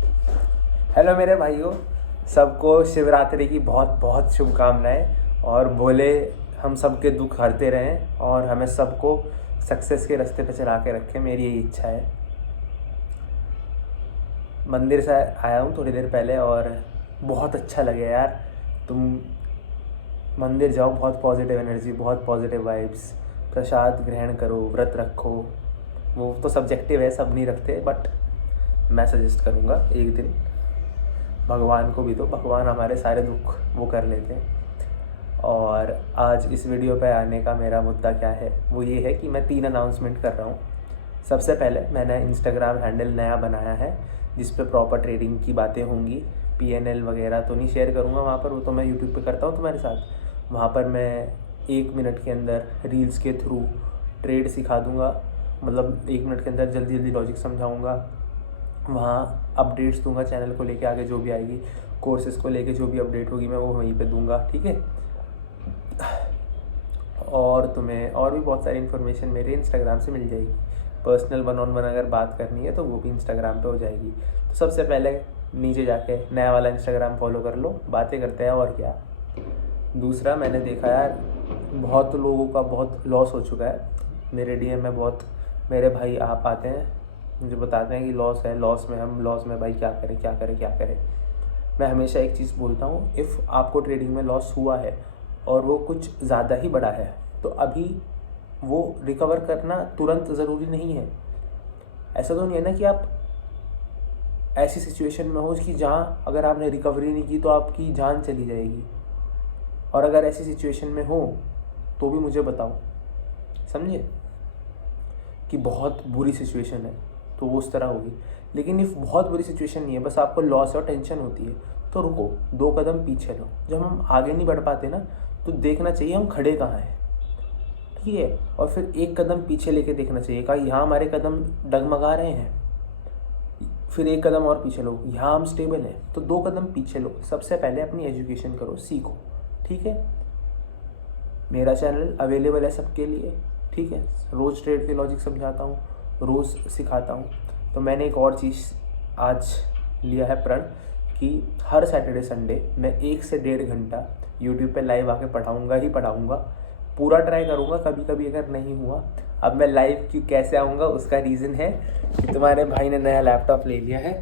Hello मेरे भाइयों, सबको शिवरात्रि की बहुत बहुत शुभकामनाएं और बोले हम सबके दुख हरते रहें और हमें सबको सक्सेस के रास्ते पे चला के रखें। मेरी यही इच्छा है। मंदिर से आया हूँ थोड़ी देर पहले और बहुत अच्छा लगे यार। तुम मंदिर जाओ, बहुत पॉजिटिव एनर्जी, बहुत पॉजिटिव वाइब्स। प्रसाद ग्रहण करो, व्रत रखो। वो तो सब्जेक्टिव है, सब नहीं रखते, बट मैं सजेस्ट करूँगा एक दिन भगवान को भी दो। भगवान हमारे सारे दुख वो कर लेते हैं। और आज इस वीडियो पे आने का मेरा मुद्दा क्या है, वो ये है कि मैं 3 अनाउंसमेंट कर रहा हूँ। सबसे पहले मैंने इंस्टाग्राम हैंडल नया बनाया है जिस पे प्रॉपर ट्रेडिंग की बातें होंगी। PNL वगैरह तो नहीं शेयर करूँगा वहाँ पर, वो तो मैं यूट्यूब पे करता हूँ तुम्हारे साथ। वहाँ पर मैं 1 मिनट के अंदर रील्स के थ्रू ट्रेड सिखा दूँगा, मतलब 1 मिनट के अंदर जल्दी जल्दी लॉजिक समझाऊँगा। वहाँ अपडेट्स दूंगा चैनल को लेके, आगे जो भी आएगी कोर्सेज़ को लेके जो भी अपडेट होगी मैं वो वहीं पे दूंगा, ठीक है। और तुम्हें और भी बहुत सारी इन्फॉर्मेशन मेरे इंस्टाग्राम से मिल जाएगी। पर्सनल 1-on-1 अगर बात करनी है तो वो भी इंस्टाग्राम पे हो जाएगी। तो सबसे पहले नीचे जाके नया वाला इंस्टाग्राम फॉलो कर लो, बातें करते हैं और क्या। दूसरा, मैंने देखा यार बहुत लोगों का बहुत लॉस हो चुका है। मेरे DM में बहुत मेरे भाई आप आते हैं, मुझे बताते हैं कि लॉस है, लॉस में भाई क्या करें क्या करें क्या करें। मैं हमेशा एक चीज़ बोलता हूँ, इफ़ आपको ट्रेडिंग में लॉस हुआ है और वो कुछ ज़्यादा ही बड़ा है तो अभी वो रिकवर करना तुरंत ज़रूरी नहीं है। ऐसा तो नहीं है ना कि आप ऐसी सिचुएशन में हो कि जहाँ अगर आपने रिकवरी नहीं की तो आपकी जान चली जाएगी। और अगर ऐसी सिचुएशन में हो तो भी मुझे बताओ, समझे, कि बहुत बुरी सिचुएशन है तो वो उस तरह होगी। लेकिन इफ़ बहुत बुरी सिचुएशन नहीं है, बस आपको लॉस और टेंशन होती है, तो रुको, 2 कदम पीछे लो। जब हम आगे नहीं बढ़ पाते ना तो देखना चाहिए हम खड़े कहाँ हैं, ठीक है। और फिर 1 कदम पीछे लेके देखना चाहिए, कहा यहाँ हमारे कदम डगमगा रहे हैं, फिर 1 कदम और पीछे लो, यहाँ हम स्टेबल हैं, तो 2 कदम पीछे लो। सबसे पहले अपनी एजुकेशन करो, सीखो, ठीक है। मेरा चैनल अवेलेबल है सबके लिए, ठीक है। रोज़ ट्रेड के लॉजिक समझाता हूँ, रोज़ सिखाता हूँ। तो मैंने एक और चीज़ आज लिया है प्रण कि हर सैटरडे संडे मैं 1 से 1.5 घंटा यूट्यूब पे लाइव आके पढ़ाऊँगा ही पढ़ाऊँगा। पूरा ट्राई करूँगा, कभी कभी अगर नहीं हुआ। अब मैं लाइव क्यों कैसे आऊँगा, उसका रीज़न है कि तुम्हारे भाई ने नया लैपटॉप ले लिया है,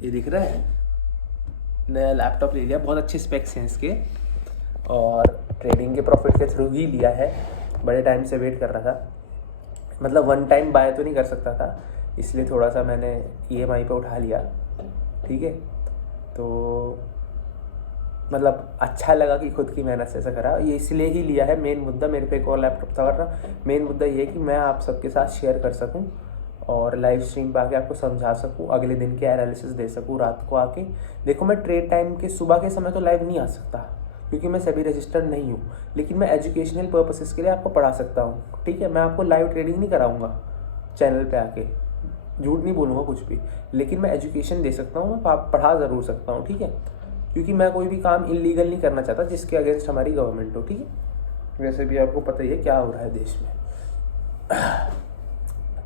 ये दिख रहा है, नया लैपटॉप ले लिया, बहुत अच्छे स्पेक्स हैं इसके, और ट्रेडिंग के प्रॉफिट के थ्रू ही लिया है। बड़े टाइम से वेट कर रहा था, मतलब 1 टाइम बाय तो नहीं कर सकता था, इसलिए थोड़ा सा मैंने EMI पे उठा लिया, ठीक है। तो मतलब अच्छा लगा कि खुद की मेहनत से ऐसा करा, ये इसलिए ही लिया है। मेन मुद्दा, मेरे पे एक और लैपटॉप था वरना मेन मुद्दा ये है कि मैं आप सबके साथ शेयर कर सकूं और लाइव स्ट्रीम पे आके आपको समझा सकूं, अगले दिन के एनालिसिस दे सकूं रात को आके। देखो, मैं ट्रेड टाइम के सुबह के समय तो लाइव नहीं आ सकता क्योंकि मैं सभी रजिस्टर्ड नहीं हूँ, लेकिन मैं एजुकेशनल पर्पसेस के लिए आपको पढ़ा सकता हूँ, ठीक है। मैं आपको लाइव ट्रेडिंग नहीं कराऊंगा चैनल पे आके, झूठ नहीं बोलूँगा कुछ भी, लेकिन मैं एजुकेशन दे सकता हूँ, मैं पढ़ा ज़रूर सकता हूँ, ठीक है। क्योंकि मैं कोई भी काम इलीगल नहीं करना चाहता जिसके अगेंस्ट हमारी गवर्नमेंट हो, ठीक है। वैसे भी आपको पता ही है क्या हो रहा है देश में।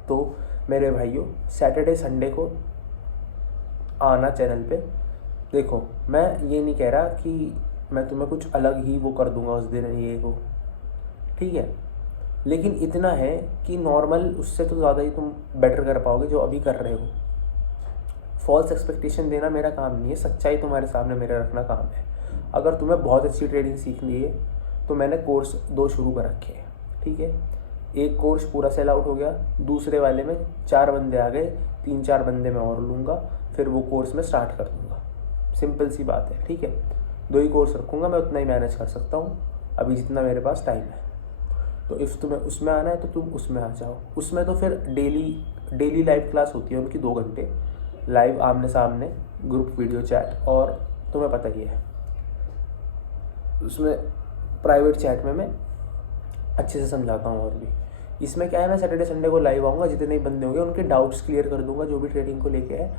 तो मेरे भाइयों, सैटरडे संडे को आना चैनल पे। देखो, मैं ये नहीं कह रहा कि मैं तुम्हें कुछ अलग ही वो कर दूंगा उस दिन ये को, ठीक है। लेकिन इतना है कि नॉर्मल उससे तो ज़्यादा ही तुम बेटर कर पाओगे जो अभी कर रहे हो। फॉल्स एक्सपेक्टेशन देना मेरा काम नहीं है, सच्चाई तुम्हारे सामने मेरा रखना काम है। अगर तुम्हें बहुत अच्छी ट्रेडिंग सीखनी है तो मैंने कोर्स 2 शुरू कर रखे हैं, ठीक है। एक कोर्स पूरा सेल आउट हो गया, दूसरे वाले में 4 बंदे आ गए, 3-4 बंदे मैं और लूँगा, फिर वो कोर्स में स्टार्ट कर दूँगा। सिंपल सी बात है, ठीक है। 2 ही कोर्स रखूँगा, मैं उतना ही मैनेज कर सकता हूँ अभी जितना मेरे पास टाइम है। तो इफ़ तुम्हें उसमें आना है तो तुम उसमें आ जाओ। उसमें तो फिर डेली लाइव क्लास होती है उनकी, 2 घंटे लाइव आमने सामने, ग्रुप वीडियो चैट, और तुम्हें पता ही है उसमें प्राइवेट चैट में मैं अच्छे से समझाता हूँ। और भी इसमें क्या है, मैं सैटरडे संडे को लाइव आऊँगा, जितने ही बंदे होंगे उनके डाउट्स क्लियर कर दूँगा जो भी ट्रेडिंग को लेके है,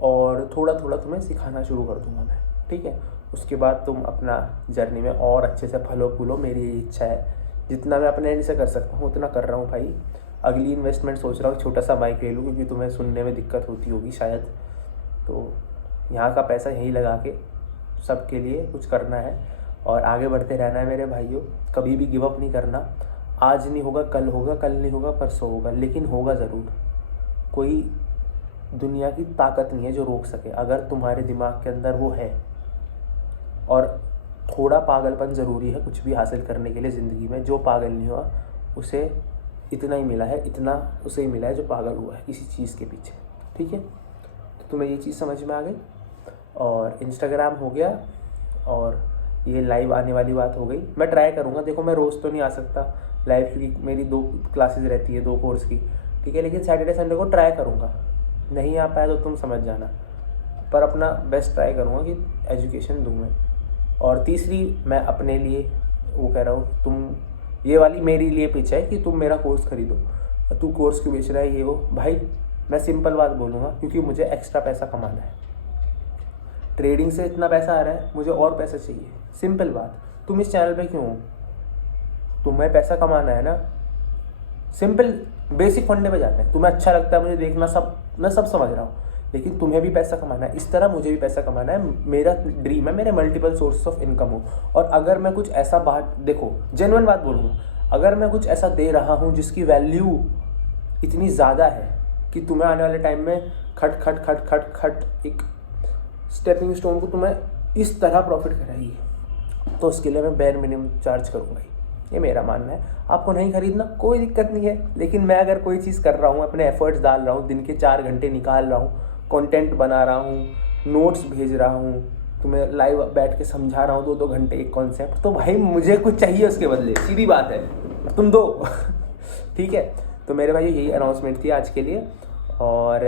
और थोड़ा थोड़ा तुम्हें सिखाना शुरू कर दूँगा मैं, ठीक है। उसके बाद तुम अपना जर्नी में और अच्छे से फलो फूलो, मेरी ये इच्छा है। जितना मैं अपने एंड से कर सकता हूँ उतना कर रहा हूँ भाई। अगली इन्वेस्टमेंट सोच रहा हूँ छोटा सा बाइक ले लूँ, क्योंकि तुम्हें सुनने में दिक्कत होती होगी शायद, तो यहाँ का पैसा यहीं लगा के सबके लिए कुछ करना है और आगे बढ़ते रहना है मेरे भाइयों। कभी भी गिव अप नहीं करना। आज नहीं होगा कल होगा, कल नहीं होगा परसों होगा, लेकिन होगा ज़रूर। कोई दुनिया की ताकत नहीं है जो रोक सके, अगर तुम्हारे दिमाग के अंदर वो है। और थोड़ा पागलपन ज़रूरी है कुछ भी हासिल करने के लिए ज़िंदगी में। जो पागल नहीं हुआ उसे इतना ही मिला है, इतना उसे ही मिला है जो पागल हुआ है किसी चीज़ के पीछे। ठीक है, तो तुम्हें ये चीज़ समझ में आ गई। और इंस्टाग्राम हो गया और ये लाइव आने वाली बात हो गई। मैं ट्राई करूँगा, देखो मैं रोज़ तो नहीं आ सकता लाइव, क्योंकि मेरी 2 क्लासेस रहती है 2 कोर्स की। ठीक है, लेकिन सैटरडे संडे को ट्राई करूँगा। नहीं आ पाया तो तुम समझ जाना, पर अपना बेस्ट ट्राई करूँगा कि एजुकेशन दूँ मैं। और तीसरी, मैं अपने लिए वो कह रहा हूँ, तुम ये वाली मेरे लिए पिच है कि तुम मेरा कोर्स खरीदो। तू कोर्स क्यों बेच रहा है ये वो, भाई मैं सिंपल बात बोलूँगा, क्योंकि मुझे एक्स्ट्रा पैसा कमाना है। ट्रेडिंग से इतना पैसा आ रहा है, मुझे और पैसा चाहिए। सिंपल बात। तुम इस चैनल पे क्यों हो? तुम्हें पैसा कमाना है ना। सिंपल बेसिक फंडे पे जाते हैं। तुम्हें अच्छा लगता है मुझे देखना, सब मैं सब समझ रहा हूँ, लेकिन तुम्हें भी पैसा कमाना है। इस तरह मुझे भी पैसा कमाना है। मेरा ड्रीम है मेरे मल्टीपल सोर्स ऑफ इनकम हो। और अगर मैं कुछ ऐसा बात, देखो जेन्युइन बात बोलूँगा, अगर मैं कुछ ऐसा दे रहा हूँ जिसकी वैल्यू इतनी ज़्यादा है कि तुम्हें आने वाले टाइम में खट खट खट खट खट एक स्टेपिंग स्टोन को तुम्हें इस तरह प्रॉफिट कराएगी, तो उसके लिए मैं बेयर मिनिमम चार्ज करूँगा। ये मेरा मानना है। आपको नहीं खरीदना कोई दिक्कत नहीं है, लेकिन मैं अगर कोई चीज़ कर रहा हूँ, अपने एफर्ट्स डाल रहा हूँ, दिन के 4 घंटे निकाल रहा हूँ, कंटेंट बना रहा हूँ, नोट्स भेज रहा हूँ, तुम्हें लाइव बैठ के समझा रहा हूँ 2-2 घंटे एक कॉन्सेप्ट, तो भाई मुझे कुछ चाहिए उसके बदले। सीधी बात है, तुम दो। ठीक है, तो मेरे भाई यही अनाउंसमेंट थी आज के लिए। और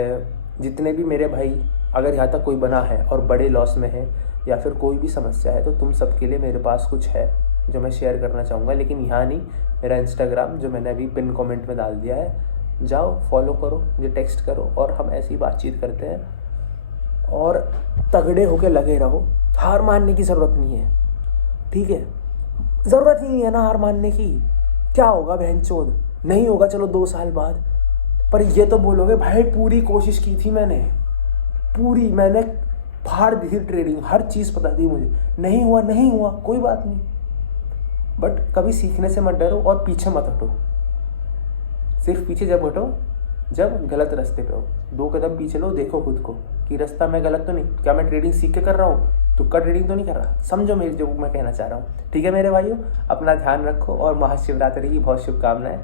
जितने भी मेरे भाई अगर यहाँ तक कोई बना है और बड़े लॉस में है या फिर कोई भी समस्या है, तो तुम सबके लिए मेरे पास कुछ है जो मैं शेयर करना चाहूँगा, लेकिन यहाँ नहीं। मेरा इंस्टाग्राम जो मैंने अभी पिन कमेंट में डाल दिया है, जाओ फॉलो करो, मुझे टेक्स्ट करो और हम ऐसी बातचीत करते हैं। और तगड़े होके लगे रहो, हार मानने की ज़रूरत नहीं है। ठीक है, ज़रूरत ही नहीं है ना हार मानने की। क्या होगा बहनचोद, नहीं होगा चलो 2 साल बाद, पर ये तो बोलोगे भाई पूरी कोशिश की थी मैंने, मैंने फाड़ दी थी ट्रेडिंग, हर चीज़ पता थी मुझे, नहीं हुआ नहीं हुआ कोई बात नहीं। बट कभी सीखने से मत डरो और पीछे मत हटो। सिर्फ पीछे जब हटो जब गलत रास्ते पे हो। 2 कदम पीछे लो, देखो खुद को कि रास्ता मैं गलत तो नहीं, क्या मैं ट्रेडिंग सीख के कर रहा हूँ, तुक्का ट्रेडिंग तो नहीं कर रहा। समझो मेरी जो मैं कहना चाह रहा हूँ। ठीक है मेरे भाइयों, अपना ध्यान रखो और महाशिवरात्रि की बहुत शुभकामनाएं,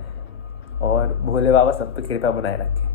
और भोले बाबा सब पे कृपा बनाए रखें।